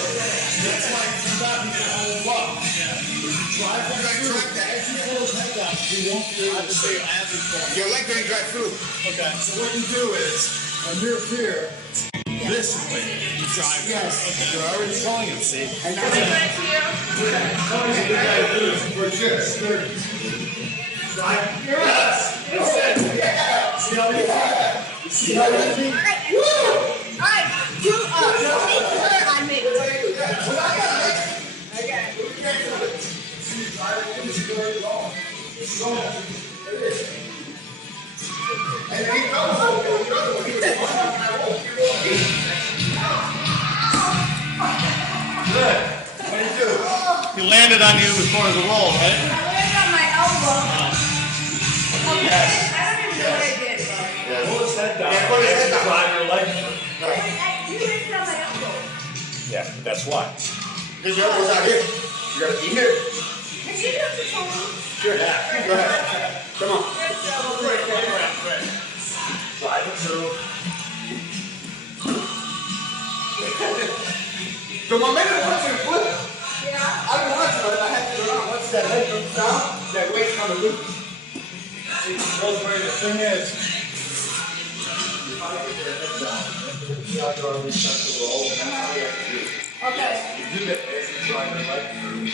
That's why sometimes you can hold up. Drive that as you pull his head up, you won't be able to see as you fall. Your leg didn't drive through. Okay, so what you do is, when you're here, this is when you drive. Yes. Okay. You're already showing him, see? And now For sure. Drive. Yes! That's it. See how they see how they think? Alright, you up. I made it. Okay. and then he goes over the other one. Good. What do you do? He landed on you before the roll, right? I landed on my elbow. Okay. I don't even know what I did. Pull his head down. Yeah, put his head down. Drive your leg. You landed on my elbow. Yeah, that's why. Because your elbow's out here. You gotta be here. Can you do it to Tony? Sure. Yeah. Go ahead. Come on. Right. Drive it through. The momentum puts your foot. Yeah. I don't want to, but I have to go down. Once that leg comes down, that weight's coming loose. Rosemary, the thing is, Okay. you do that as you drive your leg through,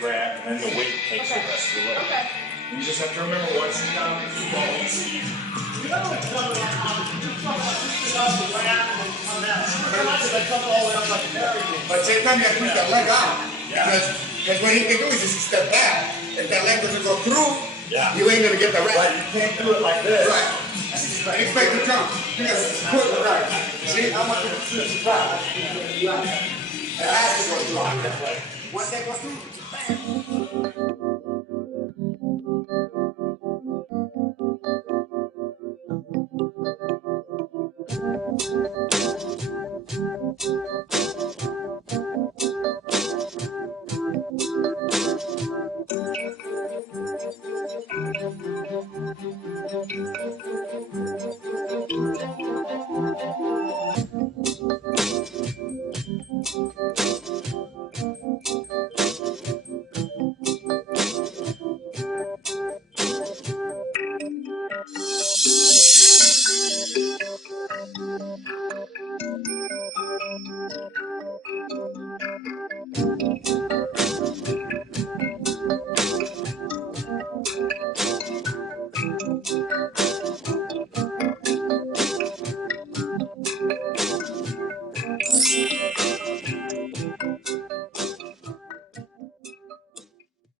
grab, and then the weight takes the rest of the leg. Okay. You just have to remember once you're down, you fall easy. You know what's coming up? You come up, you get off the ramp and come down. Pretty much if I come all the way up like an everything. But same time, you have to push that leg out. Because what he can do is just step back. If that leg doesn't go through, you ain't gonna get the Right, right. you can't do it like this. Right. Expect to jump. You gotta put it right. See? How much of a twist back? It has to go through. Once that goes through, bang.